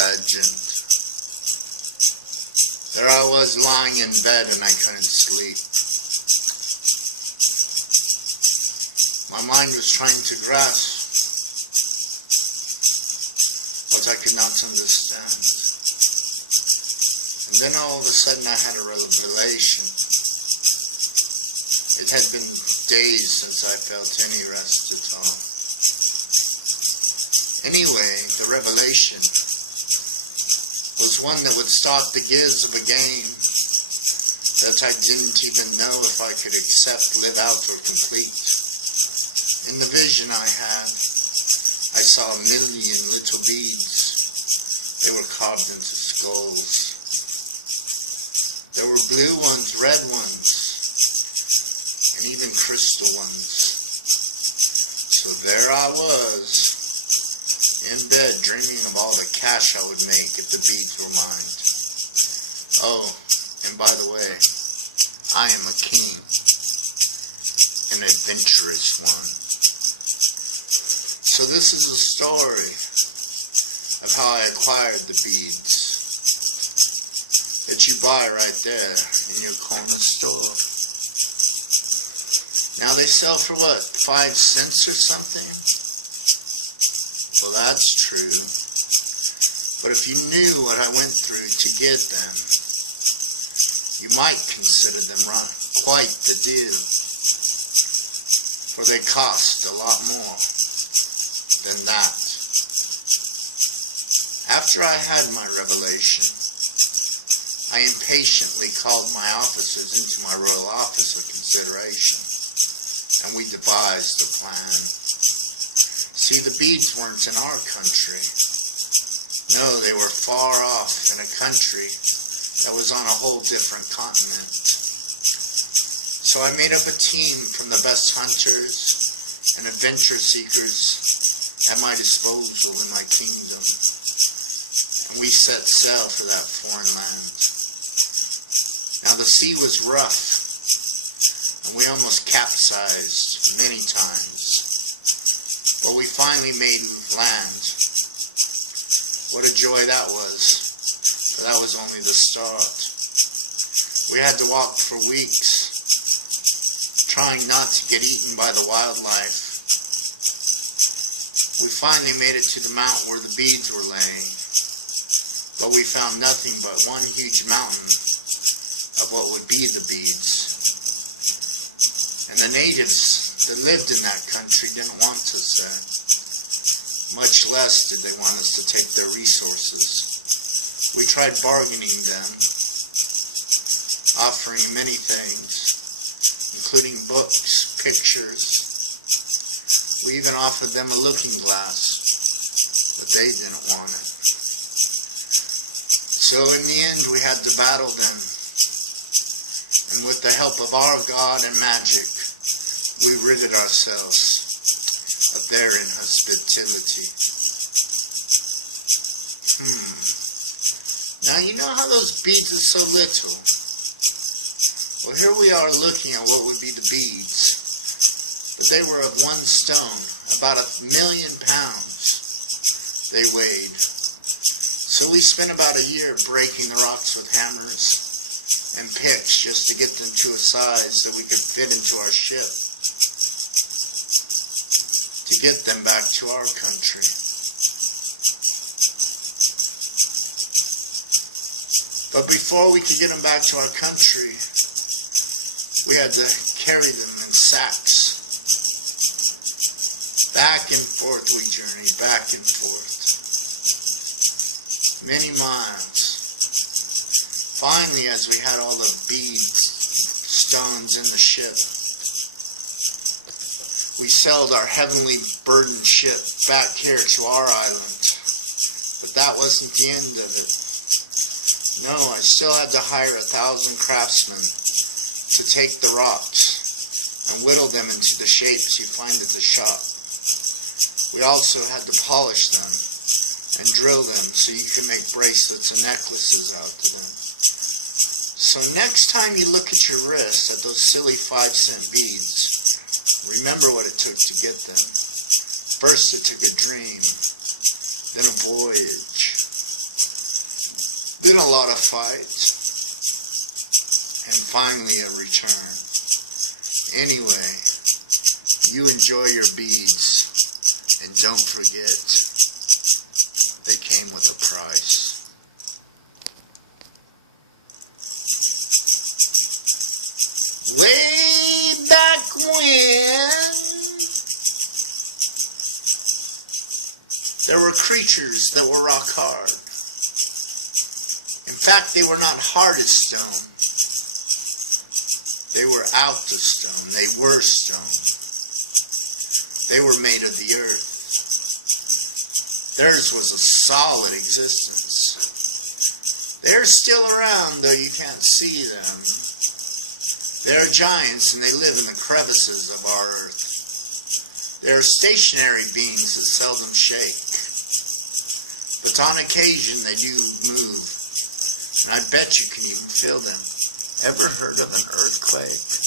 legend. There I was lying in bed and I couldn't sleep. My mind was trying to grasp what I could not understand. And then all of a sudden I had a revelation. It had been days since I felt any rest at all. Anyway, the revelation was one that would start the gears of a game that I didn't even know if I could accept, live out, or complete. In the vision I had, I saw 1,000,000 little beads. They were carved into skulls. There were blue ones, red ones, and even crystal ones. So there I was, in bed, dreaming of all the cash I would make if the beads were mine. Oh, and by the way, I am a king, an adventurous one. So this is a story of how I acquired the beads that you buy right there in your corner store. Now they sell for what, 5 cents or something? Well, that's true. But if you knew what I went through to get them, you might consider them quite the deal. For they cost a lot more than that. After I had my revelation, I impatiently called my officers into my royal office for consideration, and we devised a plan. See, the beads weren't in our country. No, they were far off in a country that was on a whole different continent. So I made up a team from the best hunters and adventure seekers at my disposal in my kingdom. And we set sail for that foreign land. Now the sea was rough, and we almost capsized many times. But we finally made land. What a joy that was. But that was only the start. We had to walk for weeks, trying not to get eaten by the wildlife. We finally made it to the mountain where the beads were laying. But we found nothing but one huge mountain of what would be the beads. And the natives that lived in that country didn't want us there. Much less did they want us to take their resources. We tried bargaining them, offering many things, including books, pictures. We even offered them a looking glass, but they didn't want it. So in the end, we had to battle them. And with the help of our God and magic, we ridded ourselves of their inhospitality. Now you know how those beads are so little? Well, here we are looking at what would be the beads. But they were of one stone, about 1,000,000 pounds they weighed. So we spent about a year breaking the rocks with hammers and picks just to get them to a size that we could fit into our ship to get them back to our country. But before we could get them back to our country, we had to carry them in sacks. Back and forth we journeyed, back and forth. Many miles. Finally, as we had all the beads, stones in the ship, we sailed our heavenly burdened ship back here to our island. But that wasn't the end of it. No, I still had to hire 1,000 craftsmen to take the rocks and whittle them into the shapes you find at the shop. We also had to polish them and drill them so you can make bracelets and necklaces out of them. So next time you look at your wrist at those silly 5-cent beads, remember what it took to get them. First it took a dream, then a voyage, Then a lot of fights. And finally a return. Anyway, you enjoy your beads. And don't forget, they came with a price. Way back when, there were creatures that were rock hard. In fact, they were not hard as stone. They were out of stone. They were stone. They were made of the earth. Theirs was a solid existence. They're still around, though you can't see them. They're giants, and they live in the crevices of our earth. They're stationary beings that seldom shake. But on occasion, they do move. And I bet you can even feel them. Ever heard of an earthquake?